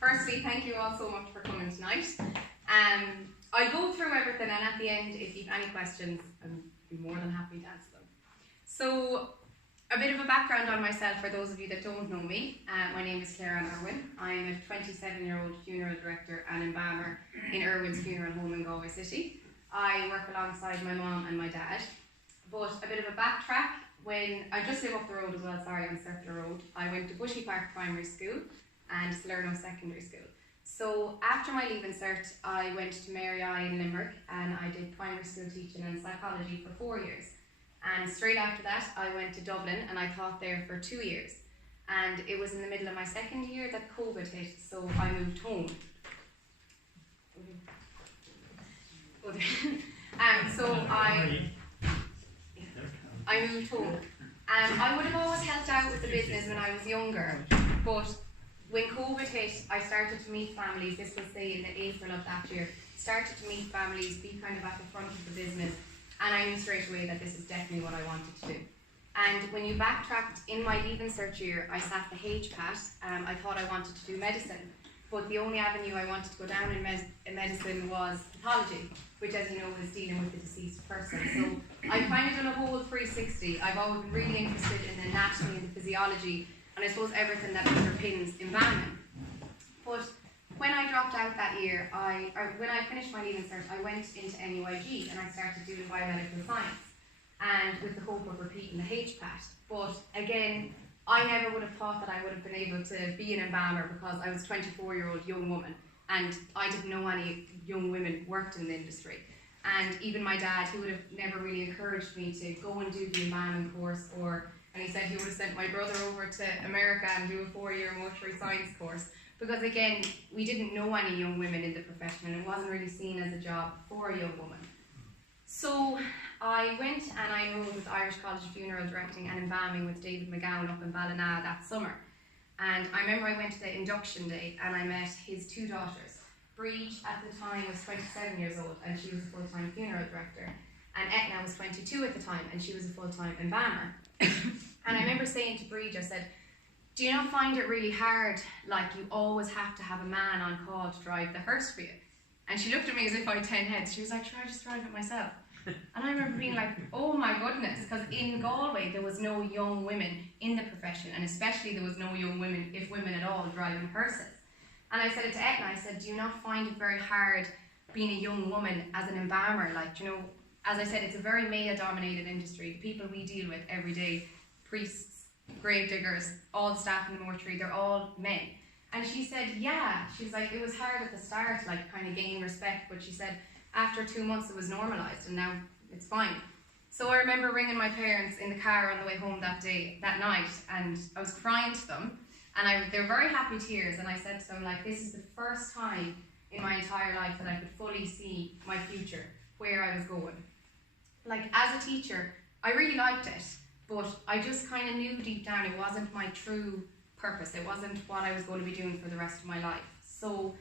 Firstly, thank you all so much for coming tonight. I'll go through everything, and at the end, if you have any questions, I'll be more than happy to answer them. So, a bit of a background on myself for those of you that don't know me. My name is Clare Ann Irwin. I'm a 27-year-old funeral director and embalmer in Irwin's Funeral Home in Galway City. I work alongside my mum and my dad. But a bit of a backtrack, when I just live up the road as well, sorry, on Circular Road. I went to Bushy Park Primary School and Salerno Secondary School. So after my leaving cert, I went to Mary I in Limerick and I did primary school teaching and psychology for 4 years. And straight after that, I went to Dublin and I taught there for 2 years. And it was in the middle of my second year that COVID hit, so I moved home. I moved home. I would have always helped out with the business when I was younger, but when COVID hit, I started to meet families. This was, say, in the April of that year. Started to meet families, be kind of at the front of the business, and I knew straight away that this is definitely what I wanted to do. And when you backtracked, in my leaving cert year, I sat the HPAT. I thought I wanted to do medicine, but the only avenue I wanted to go down in medicine was pathology, which, as you know, is dealing with the deceased person. So I've kind of done a whole 360. I've always been really interested in the anatomy and the physiology, and I suppose everything that underpins embalming. But when I dropped out that year, when I finished my leaving cert, I went into NUIG and I started doing biomedical science, and with the hope of repeating the HPAT. But again, I never would have thought that I would have been able to be an embalmer because I was a 24-year-old young woman and I didn't know any young women worked in the industry. And even my dad, he would have never really encouraged me to go and do the embalming course, and he said he would have sent my brother over to America and do a 4-year mortuary science course. Because again, we didn't know any young women in the profession and it wasn't really seen as a job for a young woman. So I went and I enrolled with Irish College of Funeral Directing and Embalming with David McGowan up in Ballina that summer. And I remember I went to the induction day and I met his 2 daughters. Breach at the time was 27 years old and she was a full-time funeral director. And Etna was 22 at the time and she was a full-time embalmer. And I remember saying to Breach, I said, do you not find it really hard, like you always have to have a man on call to drive the hearse for you? And she looked at me as if I had 10 heads. She was like, sure, I just drive it myself. And I remember being like, oh my goodness, because in Galway there was no young women in the profession, and especially there was no young women, if women at all, driving hearses. And I said it to Etna, I said, do you not find it very hard being a young woman as an embalmer? Like, you know, as I said, it's a very male-dominated industry. The people we deal with every day, priests, grave diggers, all the staff in the mortuary, they're all men. And she said, yeah. She's like, it was hard at the start, like kind of gaining respect, but she said after 2 months it was normalised and now it's fine. So I remember ringing my parents in the car on the way home that night, and I was crying to them, and they were very happy tears, and I said to them, like, this is the first time in my entire life that I could fully see my future, where I was going. Like, as a teacher, I really liked it, but I just kind of knew deep down it wasn't my true purpose. It wasn't what I was going to be doing for the rest of my life. So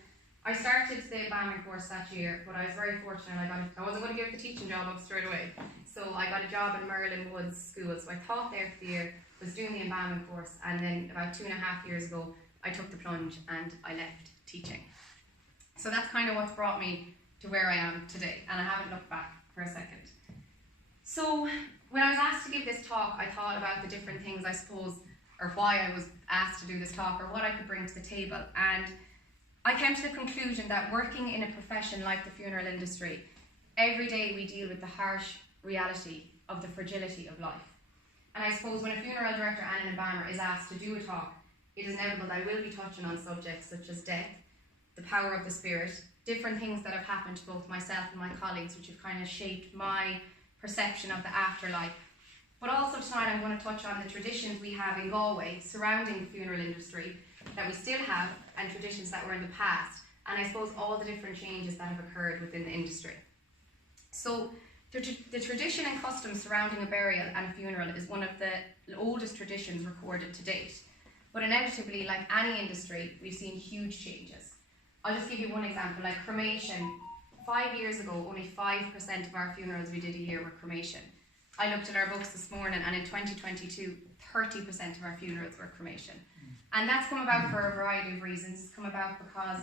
I started the embalming course that year, but I was very fortunate. I wasn't going to give the teaching job up straight away. So I got a job in Merlin Woods School. So I taught there for the year, was doing the embalming course, and then about 2.5 years ago, I took the plunge and I left teaching. So that's kind of what's brought me to where I am today, and I haven't looked back for a second. So when I was asked to give this talk, I thought about the different things, I suppose, or why I was asked to do this talk, or what I could bring to the table. And I came to the conclusion that working in a profession like the funeral industry, every day we deal with the harsh reality of the fragility of life. And I suppose when a funeral director and an embalmer is asked to do a talk, it is inevitable that I will be touching on subjects such as death, the power of the spirit, different things that have happened to both myself and my colleagues, which have kind of shaped my perception of the afterlife. But also tonight I'm going to touch on the traditions we have in Galway surrounding the funeral industry that we still have, and traditions that were in the past, and I suppose all the different changes that have occurred within the industry. So the tradition and custom surrounding a burial and a funeral is one of the oldest traditions recorded to date. But inevitably, like any industry, we've seen huge changes. I'll just give you one example, like cremation. 5 years ago, only 5% of our funerals we did a year were cremation. I looked at our books this morning, and in 2022, 30% of our funerals were cremation. And that's come about for a variety of reasons. It's come about because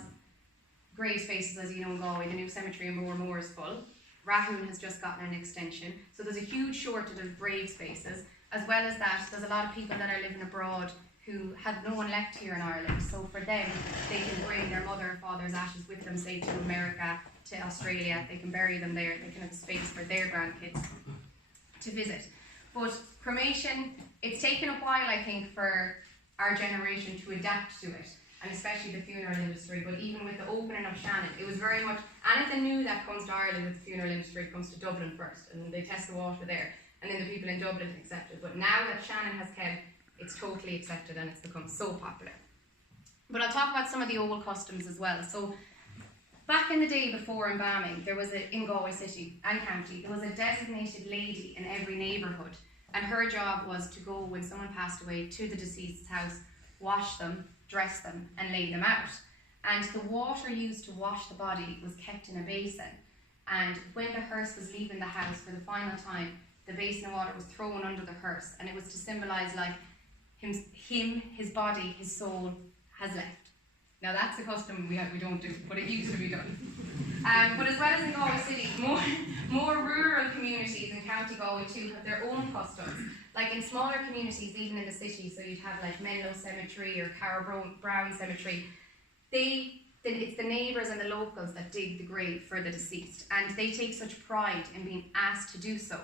grave spaces, as you know, in Galway, the new cemetery in Moor is full. Rahun has just gotten an extension. So there's a huge shortage of grave spaces. As well as that, there's a lot of people that are living abroad who have no one left here in Ireland. So for them, they can bring their mother or father's ashes with them, say to America, to Australia. They can bury them there. They can have space for their grandkids to visit. But cremation, it's taken a while, I think, for our generation to adapt to it, and especially the funeral industry. But even with the opening of Shannon, it was very much, anything new that comes to Ireland with the funeral industry comes to Dublin first, and they test the water there, and then the people in Dublin accept it. But now that Shannon has come, it's totally accepted and it's become so popular. But I'll talk about some of the old customs as well. So back in the day before embalming, there was in Galway City and County, there was a designated lady in every neighbourhood, and her job was to go when someone passed away to the deceased's house, wash them, dress them and lay them out. And the water used to wash the body was kept in a basin, and when the hearse was leaving the house for the final time, the basin of water was thrown under the hearse, and it was to symbolise like him, his body, his soul has left. Now that's a custom we don't do, but it used to be done. But as well as in Galway City, more rural communities in County Galway too have their own customs. Like in smaller communities, even in the city, so you'd have like Menlo Cemetery or Cara Brown Cemetery, it's the neighbours and the locals that dig the grave for the deceased, and they take such pride in being asked to do so.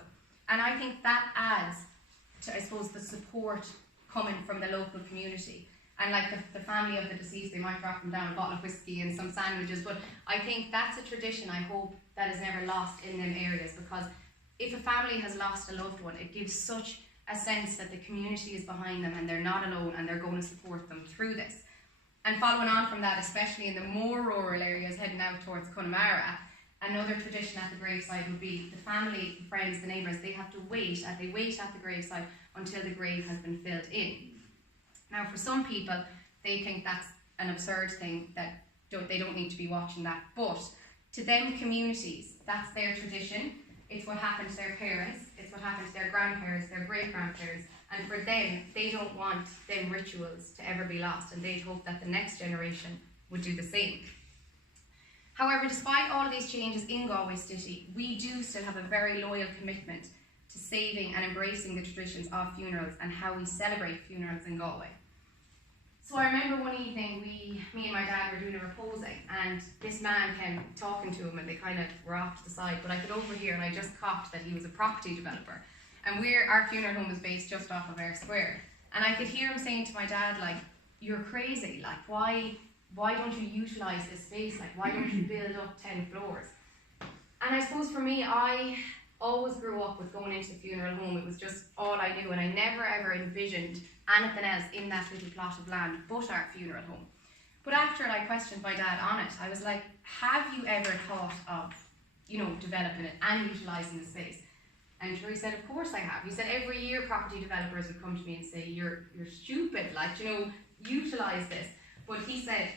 And I think that adds to, I suppose, the support coming from the local community. And like the family of the deceased, they might drop them down a bottle of whiskey and some sandwiches, but I think that's a tradition I hope that is never lost in them areas, because if a family has lost a loved one, it gives such a sense that the community is behind them and they're not alone and they're going to support them through this. And following on from that, especially in the more rural areas heading out towards Connemara, another tradition at the graveside would be the family, the friends, the neighbours, they have to wait at the graveside until the grave has been filled in. Now for some people, they think that's an absurd thing, that they don't need to be watching that, but to them communities, that's their tradition. It's what happened to their parents, it's what happened to their grandparents, their great-grandparents, and for them, they don't want them rituals to ever be lost, and they'd hope that the next generation would do the same. However, despite all of these changes in Galway City, we do still have a very loyal commitment to saving and embracing the traditions of funerals and how we celebrate funerals in Galway. So I remember one evening, me and my dad were doing a reposing, and this man came talking to him, and they kind of were off to the side, but I could overhear, and I just caught that he was a property developer. And our funeral home is based just off of Eyre Square. And I could hear him saying to my dad, like, you're crazy, like, why don't you utilise this space? Like, why don't you build up 10 floors? And I suppose for me, I always grew up with going into the funeral home. It was just all I knew, and I never ever envisioned anything else in that little plot of land but our funeral home. But after I questioned my dad on it, I was like, have you ever thought of, developing it and utilising the space? And he said, of course I have. He said every year property developers would come to me and say, you're stupid, like, utilise this. But he said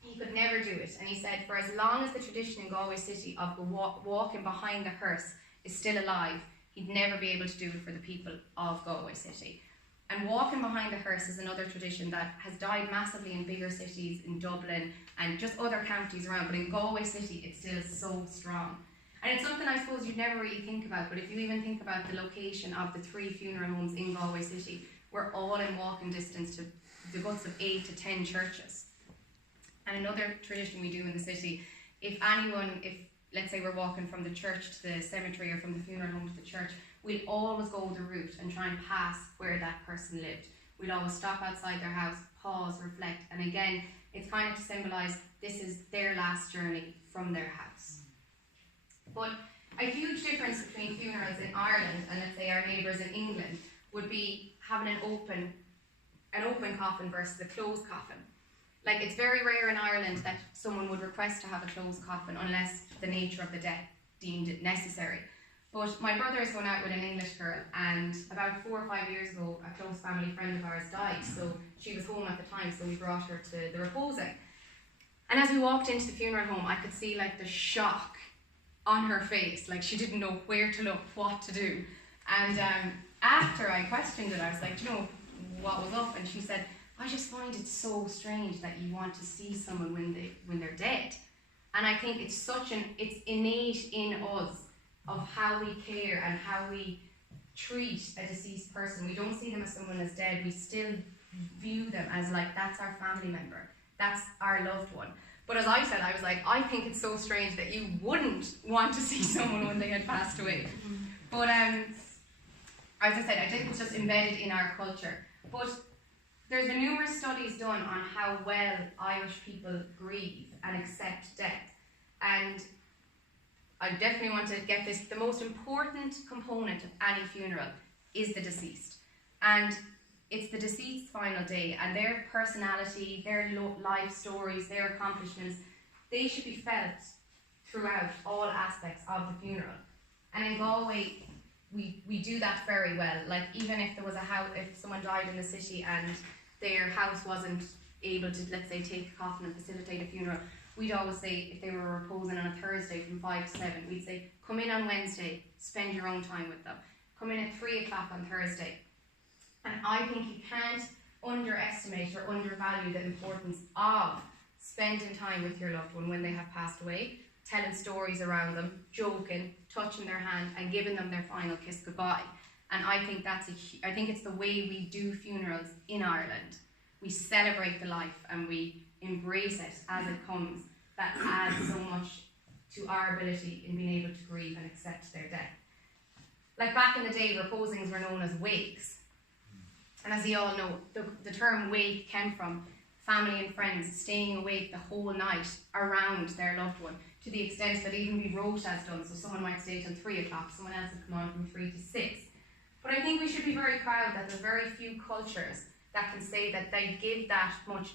he could never do it. And he said for as long as the tradition in Galway City of the walking behind the hearse is still alive, he'd never be able to do it for the people of Galway City. And walking behind the hearse is another tradition that has died massively in bigger cities, in Dublin and just other counties around, but in Galway City it's still so strong. And it's something I suppose you'd never really think about, but if you even think about the location of the 3 funeral homes in Galway City, we're all in walking distance to the guts of 8 to 10 churches. And another tradition we do in the city, if let's say we're walking from the church to the cemetery or from the funeral home to the church, we'll always go the route and try and pass where that person lived. We'll always stop outside their house, pause, reflect, and again, it's kind of to symbolise this is their last journey from their house. But a huge difference between funerals in Ireland and let's say our neighbours in England would be having an open coffin versus a closed coffin. Like, it's very rare in Ireland that someone would request to have a closed coffin unless the nature of the death deemed it necessary. But my brother is going out with an English girl, and about 4 or 5 years ago, a close family friend of ours died, so she was home at the time, so we brought her to the reposing. And as we walked into the funeral home, I could see like the shock on her face, like she didn't know where to look, what to do. And after I questioned it, I was like, what was up? And she said, I just find it so strange that you want to see someone when they're dead. And I think it's innate in us of how we care and how we treat a deceased person. We don't see them as someone that's dead. We still view them as like, that's our family member. That's our loved one. But as I said, I was like, I think it's so strange that you wouldn't want to see someone when they had passed away. But as I said, I think it's just embedded in our culture. But there's been numerous studies done on how well Irish people grieve and accept death. And I definitely want to get this. The most important component of any funeral is the deceased. And it's the deceased's final day, and their personality, their life stories, their accomplishments, they should be felt throughout all aspects of the funeral. And in Galway, we do that very well. Like, even if there was if someone died in the city and their house wasn't able to, let's say, take a coffin and facilitate a funeral, we'd always say, if they were reposing on a Thursday from 5 to 7, we'd say, come in on Wednesday, spend your own time with them. Come in at 3 o'clock on Thursday. And I think you can't underestimate or undervalue the importance of spending time with your loved one when they have passed away, telling stories around them, joking, touching their hand, and giving them their final kiss goodbye. And I think I think it's the way we do funerals in Ireland. We celebrate the life and we embrace it as it comes. That adds so much to our ability in being able to grieve and accept their death. Like back in the day, reposings were known as wakes. And as you all know, the term wake came from family and friends staying awake the whole night around their loved one, to the extent that even we wrote as done. So someone might stay till 3 o'clock, someone else would come on from 3 to 6. But I think we should be very proud that there's very few cultures that can say that they give that much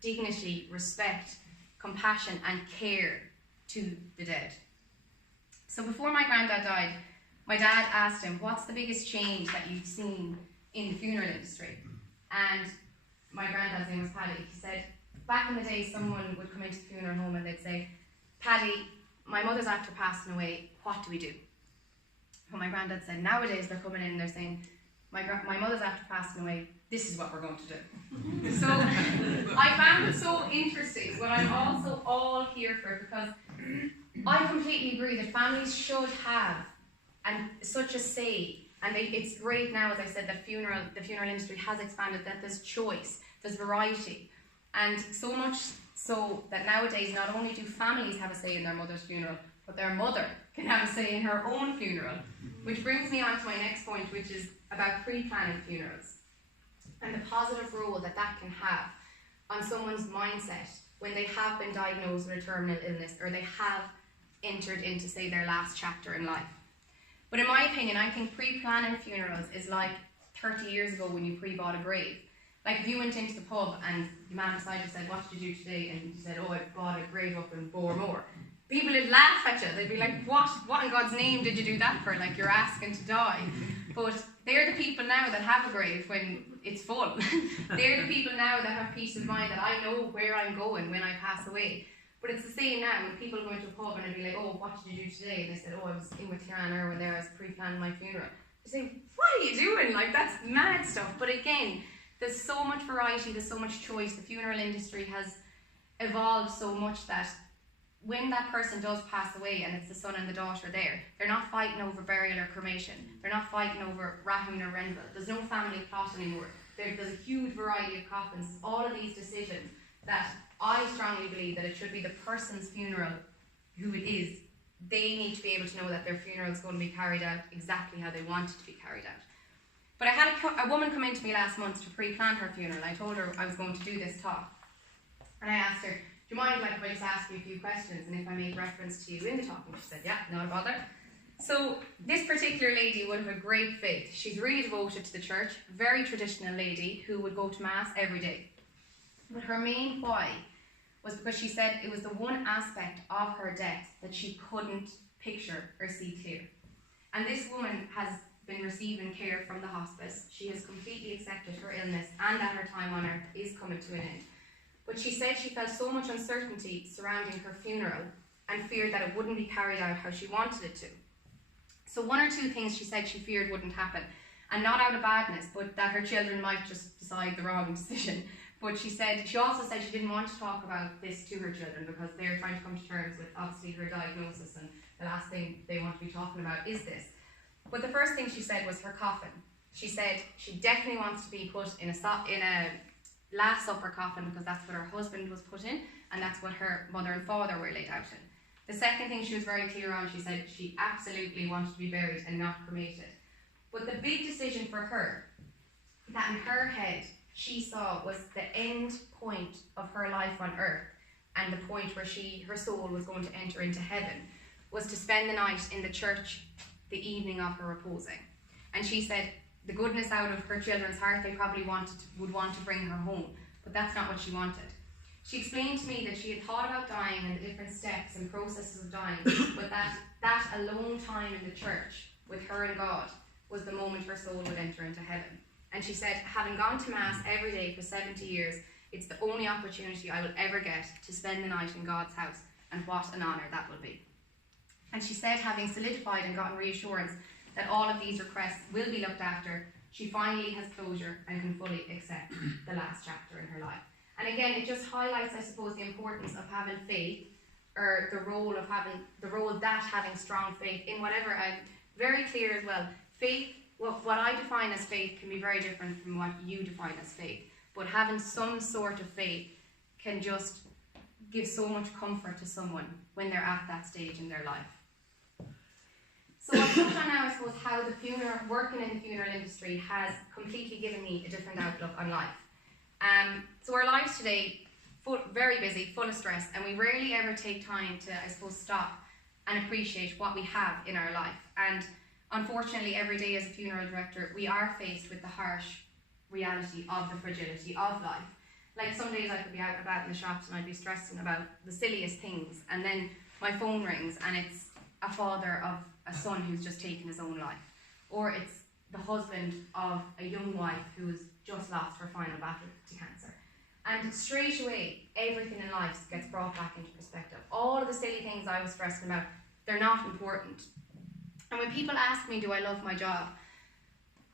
dignity, respect, compassion and care to the dead. So before my granddad died, my dad asked him, what's the biggest change that you've seen in the funeral industry? And my granddad's name was Paddy. He said, back in the day, someone would come into the funeral home and they'd say, Paddy, my mother's after passing away, what do we do? But my granddad said, nowadays they're coming in and they're saying, my mother's after passing away, this is what we're going to do. So I found it so interesting, but I'm also all here for it, because I completely agree that families should have such a say. And it's great now, as I said, that the funeral industry has expanded, that there's choice, there's variety. And so much so that nowadays not only do families have a say in their mother's funeral, but their mother can have a say in her own funeral. Which brings me on to my next point, which is about pre-planning funerals. And the positive role that can have on someone's mindset when they have been diagnosed with a terminal illness, or they have entered into, say, their last chapter in life. But in my opinion, I think pre-planning funerals is like 30 years ago when you pre-bought a grave. Like if you went into the pub and the man beside you said, what did you do today? And you said, oh, I bought a grave up in Bournemore. People would laugh at you. They'd be like, what in God's name did you do that for? Like, you're asking to die. But they're the people now that have a grave when it's full. They're the people now that have peace of mind, that I know where I'm going when I pass away. But it's the same now when people go into a pub and they'd be like, oh, what did you do today? And they said, oh, I was in with Clare Ann Irwin there, I was pre-planning my funeral. They say, what are you doing? Like, that's mad stuff. But again, there's so much variety, there's so much choice. The funeral industry has evolved so much that when that person does pass away and it's the son and the daughter there, they're not fighting over burial or cremation. They're not fighting over Rahim or Renville. There's no family plot anymore. There's a huge variety of coffins. All of these decisions that I strongly believe that it should be the person's funeral, who it is. They need to be able to know that their funeral is going to be carried out exactly how they want it to be carried out. But I had a woman come in to me last month to pre-plan her funeral. I told her I was going to do this talk. And I asked her, do you mind if I just ask you a few questions and if I make reference to you in the talk? And she said, yeah, not a bother. So this particular lady would have a great faith. She's really devoted to the church, very traditional lady who would go to Mass every day. But her main why was because she said it was the one aspect of her death that she couldn't picture or see clear. And this woman has been receiving care from the hospice. She has completely accepted her illness and that her time on earth is coming to an end. But she said she felt so much uncertainty surrounding her funeral and feared that it wouldn't be carried out how she wanted it to. So one or two things she said she feared wouldn't happen, and not out of badness, but that her children might just decide the wrong decision But she also said she didn't want to talk about this to her children because they're trying to come to terms with obviously her diagnosis, and the last thing they want to be talking about is this. But the first thing she said was her coffin. She said she definitely wants to be put in a Last Supper coffin because that's what her husband was put in, and that's what her mother and father were laid out in. The second thing she was very clear on, she said she absolutely wanted to be buried and not cremated. But the big decision for her, that in her head she saw was the end point of her life on earth, and the point where her soul was going to enter into heaven, was to spend the night in the church the evening of her reposing. And she said the goodness out of her children's heart, they probably would want to bring her home, but that's not what she wanted. She explained to me that she had thought about dying and the different steps and processes of dying, but that alone time in the church with her and God was the moment her soul would enter into heaven. And she said, having gone to Mass every day for 70 years, it's the only opportunity I will ever get to spend the night in God's house, and what an honour that will be. And she said, having solidified and gotten reassurance that all of these requests will be looked after, she finally has closure and can fully accept the last chapter in her life. And again, it just highlights, I suppose, the importance of having faith, or the role that having strong faith in whatever. I'm very clear as well. Faith, what I define as faith can be very different from what you define as faith. But having some sort of faith can just give so much comfort to someone when they're at that stage in their life. So I'll touch on now, I suppose, how working in the funeral industry has completely given me a different outlook on life. So our lives today, very busy, full of stress, and we rarely ever take time to, I suppose, stop and appreciate what we have in our life. And unfortunately, every day as a funeral director, we are faced with the harsh reality of the fragility of life. Like some days I could be out and about in the shops and I'd be stressing about the silliest things, and then my phone rings and it's a father of a son who's just taken his own life, or it's the husband of a young wife who has just lost her final battle to cancer. And straight away, everything in life gets brought back into perspective. All of the silly things I was stressing about, they're not important. And when people ask me, do I love my job?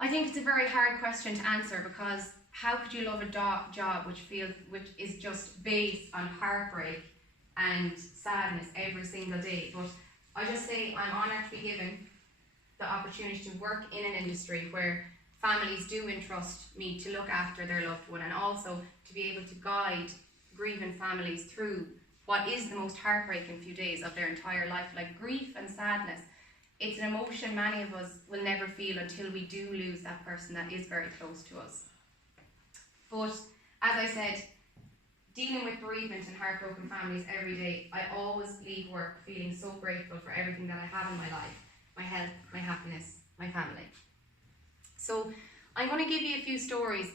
I think it's a very hard question to answer, because how could you love a job which is just based on heartbreak and sadness every single day? But I just say I'm honoured to be given the opportunity to work in an industry where families do entrust me to look after their loved one, and also to be able to guide grieving families through what is the most heartbreaking few days of their entire life. Like grief and sadness, it's an emotion many of us will never feel until we do lose that person that is very close to us. But as I said, dealing with bereavement and heartbroken families every day, I always leave work feeling so grateful for everything that I have in my life: my health, my happiness, my family. So I'm going to give you a few stories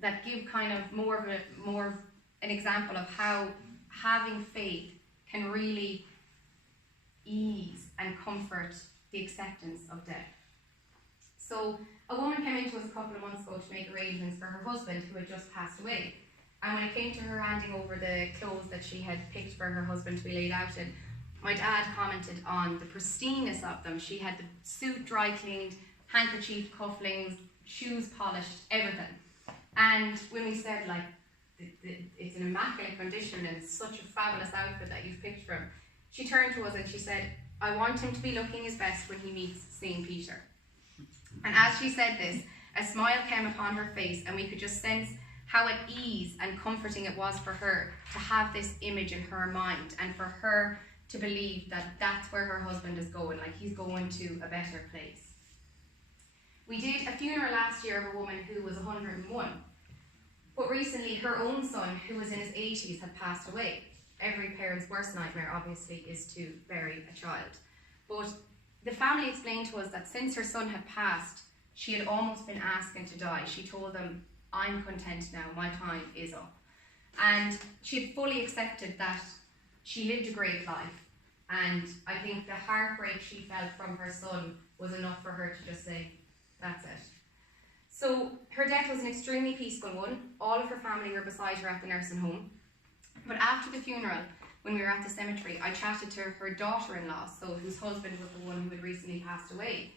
that give kind of more of an example of how having faith can really ease and comfort the acceptance of death. So a woman came into us a couple of months ago to make arrangements for her husband who had just passed away. And when it came to her handing over the clothes that she had picked for her husband to be laid out in, my dad commented on the pristineness of them. She had the suit dry cleaned, handkerchief, cufflinks, shoes polished, everything. And when we said, like, it's an immaculate condition and it's such a fabulous outfit that you've picked for him, she turned to us and she said, I want him to be looking his best when he meets St. Peter. And as she said this, a smile came upon her face, and we could just sense how at ease and comforting it was for her to have this image in her mind, and for her to believe that that's where her husband is going, like he's going to a better place. We did a funeral last year of a woman who was 101, but recently her own son, who was in his 80s, had passed away. Every parent's worst nightmare, obviously, is to bury a child. But the family explained to us that since her son had passed, she had almost been asking to die. She told them, I'm content now, my time is up. And she had fully accepted that she lived a great life. And I think the heartbreak she felt from her son was enough for her to just say, that's it. So her death was an extremely peaceful one. All of her family were beside her at the nursing home. But after the funeral, when we were at the cemetery, I chatted to her daughter-in-law, so whose husband was the one who had recently passed away.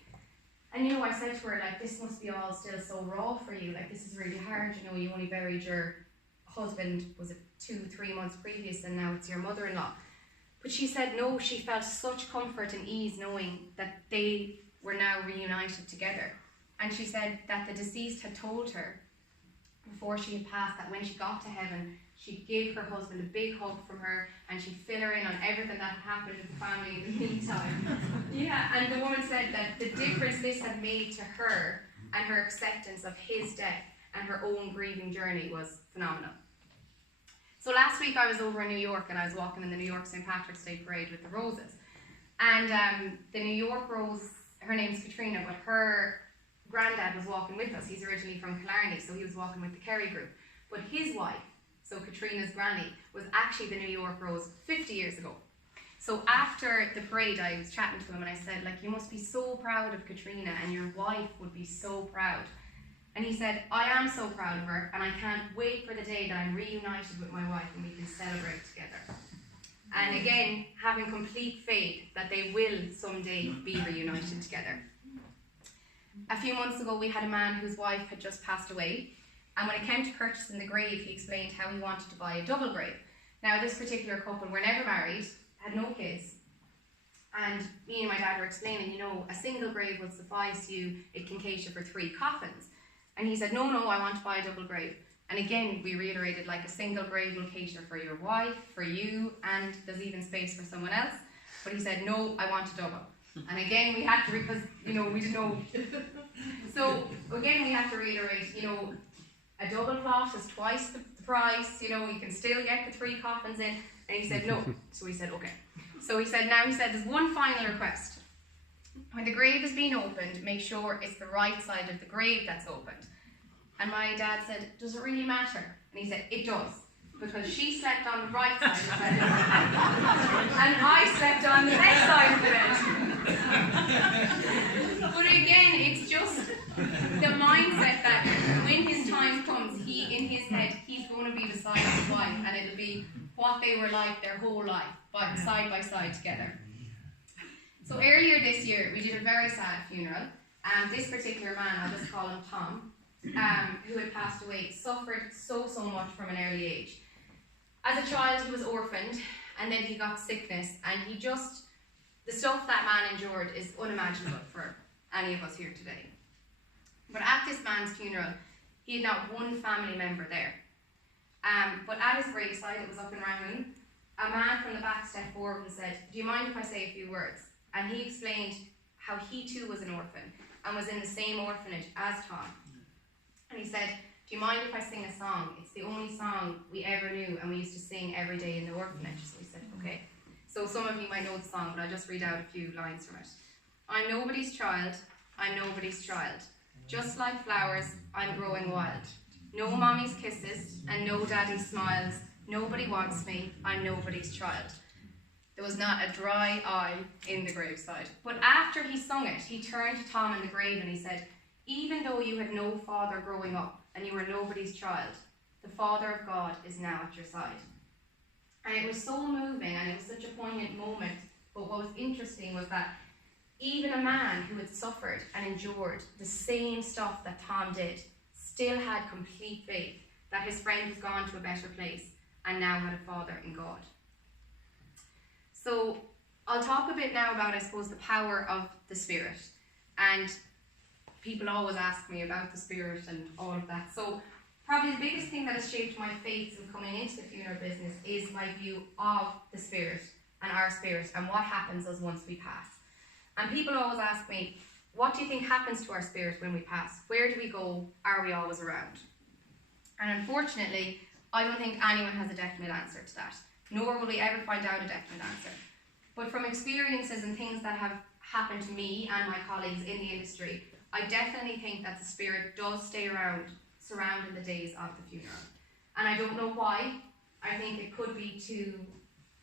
And you know, I said to her, like, this must be all still so raw for you, like this is really hard, you know, you only buried your husband was it 2-3 months previous, and now it's your mother-in-law. But she said no, she felt such comfort and ease knowing that they were now reunited together. And she said that the deceased had told her before she had passed that when she got to heaven, she'd give her husband a big hug from her, and she'd fill her in on everything that had happened in the family in the meantime. Yeah, and the woman said that the difference this had made to her and her acceptance of his death and her own grieving journey was phenomenal. So last week I was over in New York, and I was walking in the New York St. Patrick's Day Parade with the Roses. And the New York Rose, her name's Katrina, but her granddad was walking with us. He's originally from Killarney, so he was walking with the Kerry group. But his wife, so Katrina's granny, was actually the New York Rose 50 years ago. So after the parade, I was chatting to him and I said, like, you must be so proud of Katrina, and your wife would be so proud. And he said, I am so proud of her, and I can't wait for the day that I'm reunited with my wife and we can celebrate together. And again, having complete faith that they will someday be reunited together. A few months ago, we had a man whose wife had just passed away, and when it came to purchasing the grave, he explained how he wanted to buy a double grave. Now, this particular couple were never married, had no kids, and me and my dad were explaining, you know, a single grave will suffice you, it can cater for 3 coffins. And he said, no, I want to buy a double grave. And again, we reiterated, like, a single grave will cater for your wife, for you, and there's even space for someone else. But he said, no, I want a double. And again, we had to, because, you know, we didn't know. So again, we have to reiterate, you know, a double plot is twice the price, you know, you can still get the 3 coffins in. And he said, no. So we said, okay. So he said, there's one final request. When the grave is being opened, make sure it's the right side of the grave that's opened. And my dad said, does it really matter? And he said, it does. Because she slept on the right side of the bed. And I slept on the left side of the bed. But again, it's just the mindset that when his time comes, in his head, he's going to be beside his wife, and it'll be what they were like their whole life, but side by side together. So earlier this year, we did a very sad funeral. This particular man, I'll just call him Tom, who had passed away, suffered so much from an early age. As a child, he was orphaned, and then he got sickness, and the stuff that man endured is unimaginable for any of us here today. But at this man's funeral, he had not one family member there. But at his graveside, it was up in Rangoon, a man from the back stepped forward and said, do you mind if I say a few words? And he explained how he too was an orphan and was in the same orphanage as Tom. And he said, do you mind if I sing a song? It's the only song we ever knew, and we used to sing every day in the orphanage. So we said, okay. So some of you might know the song, but I'll just read out a few lines from it. I'm nobody's child, I'm nobody's child. Just like flowers, I'm growing wild. No mommy's kisses and no daddy's smiles. Nobody wants me, I'm nobody's child. There was not a dry eye in the graveside. But after he sung it, he turned to Tom in the grave and he said, even though you had no father growing up and you were nobody's child, the Father of God is now at your side. And it was so moving, and it was such a poignant moment. But what was interesting was that even a man who had suffered and endured the same stuff that Tom did still had complete faith that his friend was gone to a better place and now had a father in God. So I'll talk a bit now about, I suppose, the power of the Spirit. And people always ask me about the Spirit and all of that. So probably the biggest thing that has shaped my faith in coming into the funeral business is my view of the Spirit and our spirit and what happens to us once we pass. And people always ask me, what do you think happens to our spirit when we pass? Where do we go? Are we always around? And unfortunately, I don't think anyone has a definite answer to that, nor will we ever find out a definite answer. But from experiences and things that have happened to me and my colleagues in the industry, I definitely think that the spirit does stay around, surrounding the days of the funeral. And I don't know why. I think it could be to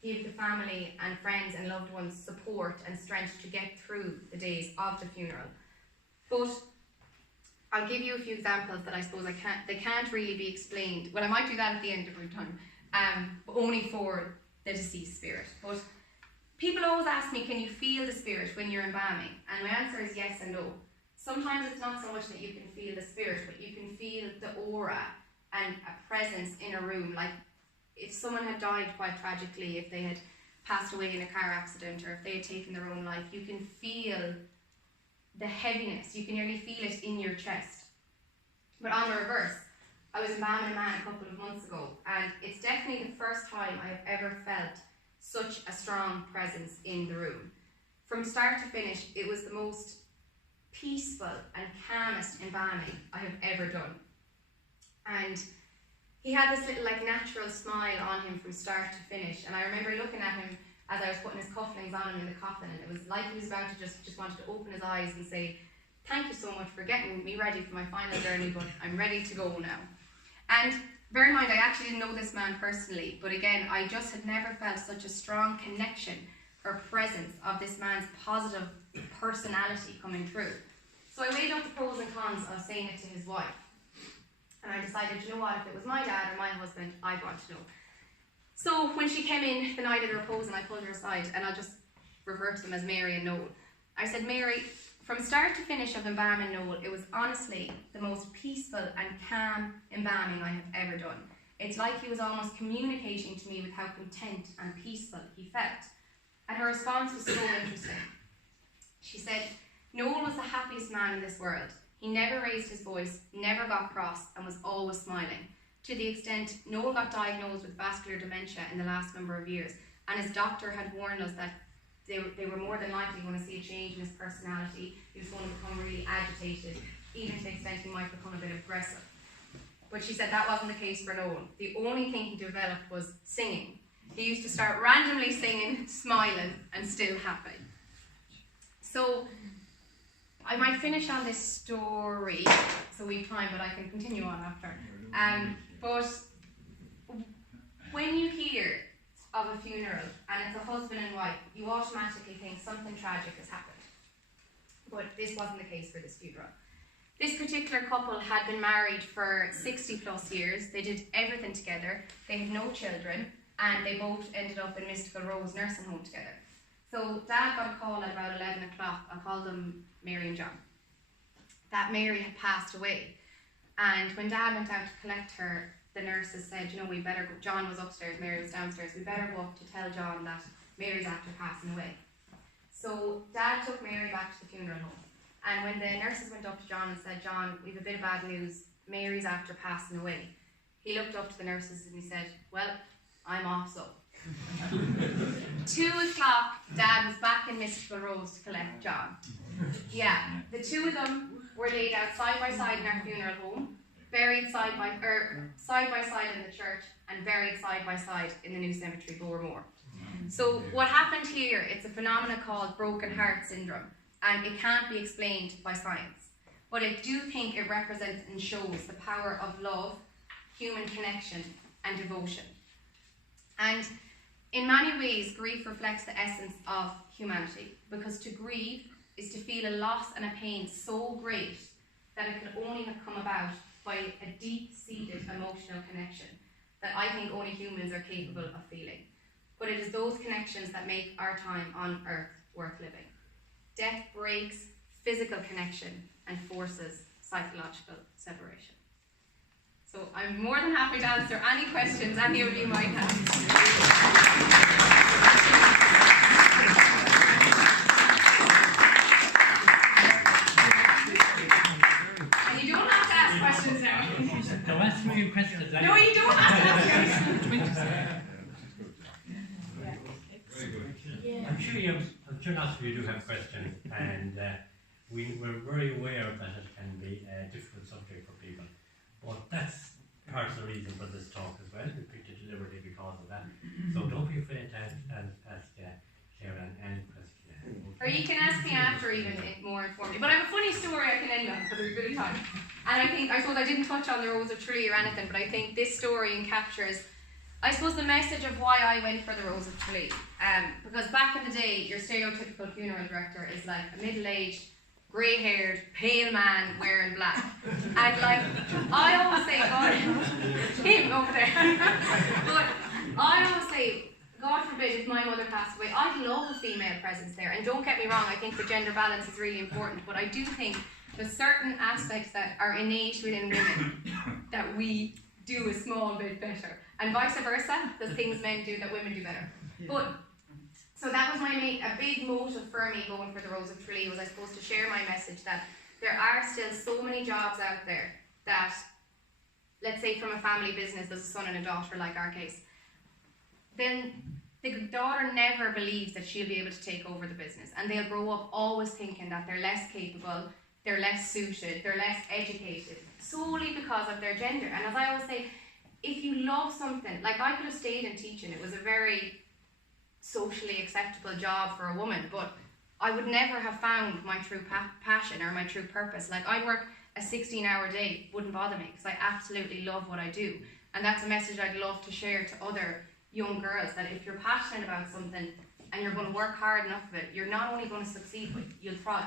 give the family and friends and loved ones support and strength to get through the days of the funeral. But I'll give you a few examples that I suppose they can't really be explained. Well, I might do that at the end of our time, but only for the deceased spirit. But people always ask me, can you feel the spirit when you're embalming? And my answer is yes and no. Sometimes it's not so much that you can feel the spirit, but you can feel the aura and a presence in a room. Like if someone had died quite tragically, if they had passed away in a car accident, or if they had taken their own life, you can feel the heaviness. You can nearly feel it in your chest. But on the reverse, I was embalming a man a couple of months ago, and it's definitely the first time I have ever felt such a strong presence in the room. From start to finish, it was the most peaceful and calmest embalming I have ever done. And he had this little natural smile on him from start to finish, and I remember looking at him as I was putting his cufflinks on him in the coffin, and it was like he was about to just wanted to open his eyes and say, "Thank you so much for getting me ready for my final journey, but I'm ready to go now." And bear in mind, I actually didn't know this man personally, but again, I just had never felt such a strong connection or presence of this man's positive personality coming through. So I weighed up the pros and cons of saying it to his wife. And I decided, you know what, if it was my dad or my husband, I'd want to know. So when she came in the night of the repose, and I pulled her aside, and I'll just refer to them as Mary and Noel, I said, "Mary, from start to finish of embalming Noel, it was honestly the most peaceful and calm embalming I have ever done. It's like he was almost communicating to me with how content and peaceful he felt." And her response was so interesting. She said, "Noel was the happiest man in this world. He never raised his voice, never got cross, and was always smiling. To the extent Noel got diagnosed with vascular dementia in the last number of years, and his doctor had warned us that they were more than likely going to see a change in his personality. He was going to become really agitated, even to the extent he might become a bit aggressive. But she said that wasn't the case for Noel. The only thing he developed was singing. He used to start randomly singing, smiling, and still happy." So I might finish on this story, so we have time, but I can continue on after. But when you hear of a funeral and it's a husband and wife, you automatically think something tragic has happened. But this wasn't the case for this funeral. This particular couple had been married for 60 plus years. They did everything together. They had no children, and they both ended up in Mystical Rose nursing home together. So Dad got a call at about 11 o'clock. I'll call them Mary and John. That Mary had passed away. And when Dad went out to collect her, the nurses said, "You know, we better go." John was upstairs, Mary was downstairs. "We better go up to tell John that Mary's after passing away." So Dad took Mary back to the funeral home. And when the nurses went up to John and said, "John, we've a bit of bad news. Mary's after passing away," he looked up to the nurses and he said, "Well, I'm off so." 2 o'clock, Dad was back in Mystical Rose to collect John. Yeah, the two of them were laid out side by side in our funeral home, buried side by side in the church, and buried side by side in the new cemetery, Bowermore. So what happened here, it's a phenomenon called broken heart syndrome, and it can't be explained by science. But I do think it represents and shows the power of love, human connection, and devotion. And in many ways, grief reflects the essence of humanity, because to grieve is to feel a loss and a pain so great that it can only have come about by a deep-seated emotional connection that I think only humans are capable of feeling. But it is those connections that make our time on earth worth living. Death breaks physical connection and forces psychological separation. So I'm more than happy to answer any questions any of you might have. And you don't have to ask questions now. No, ask me questions. No, you don't have to ask questions. I'm sure lots of you do have questions, and we're very aware that it can be a difficult subject for people. But that's part of the reason for this talk as well. We picked it deliberately because of that. So don't be afraid to ask Clare Ann any question. Or you can ask me after even more informative. But I have a funny story I can end on because there's a bit of time. And I suppose I didn't touch on the Rose of Tralee or anything, but I think this story encaptures, I suppose, the message of why I went for the Rose of Tralee. Because back in the day, your stereotypical funeral director is like a middle-aged, grey-haired, pale man wearing black. And I always say, God, him over there. But I always say, God forbid if my mother passed away, I'd love a female presence there. And don't get me wrong, I think the gender balance is really important, but I do think there's certain aspects that are innate within women that we do a small bit better, and vice versa. There's things men do that women do better. But so that was a big motive for me going for the Rose of Tralee, was I suppose to share my message that there are still so many jobs out there that, let's say from a family business, there's a son and a daughter like our case, then the daughter never believes that she'll be able to take over the business, and they'll grow up always thinking that they're less capable, they're less suited, they're less educated, solely because of their gender. And as I always say, if you love something, like I could have stayed in teaching, it was a very socially acceptable job for a woman, but I would never have found my true passion or my true purpose. Like I'd work a 16-hour day, wouldn't bother me, because I absolutely love what I do. And that's a message I'd love to share to other young girls, that if you're passionate about something and you're going to work hard enough of it, you're not only going to succeed, but you'll thrive.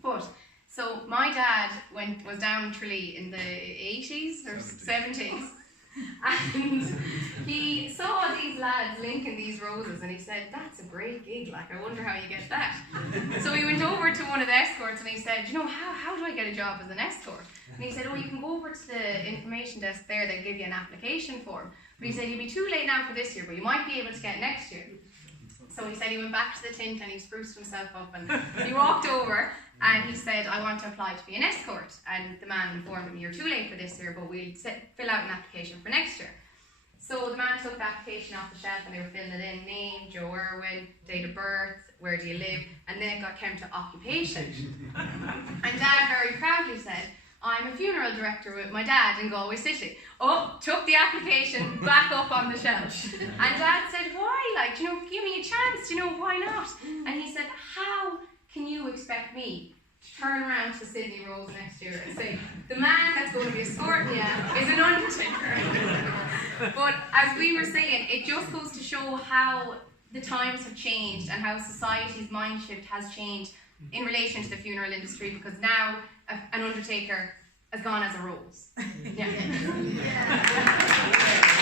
But so my dad was down in Tralee in the 80s or 70s, and he saw these lads linking these roses, and he said, "That's a great gig, like I wonder how you get that." So he went over to one of the escorts and he said, "You know, how do I get a job as an escort?" And he said, "Oh, you can go over to the information desk there, they'll give you an application form." But he said, "You'll be too late now for this year, but you might be able to get next year." So he said he went back to the tint and he spruced himself up, and he walked over and he said, "I want to apply to be an escort." And the man informed him, "You're too late for this year, but we'll fill out an application for next year." So the man took the application off the shelf and they were filling it in: name, Joe Irwin, date of birth, where do you live, and then it came to occupation. And Dad very proudly said, "I'm a funeral director with my dad in Galway City." Oh, took the application back up on the shelf. And Dad said, "Why? Like, you know, give me a chance, you know, why not?" And he said, "How can you expect me to turn around to Sydney Rose next year and say, the man that's going to be escorting you is an undertaker?" But as we were saying, it just goes to show how the times have changed and how society's mind shift has changed in relation to the funeral industry, because now an undertaker has gone as a rose. Yeah.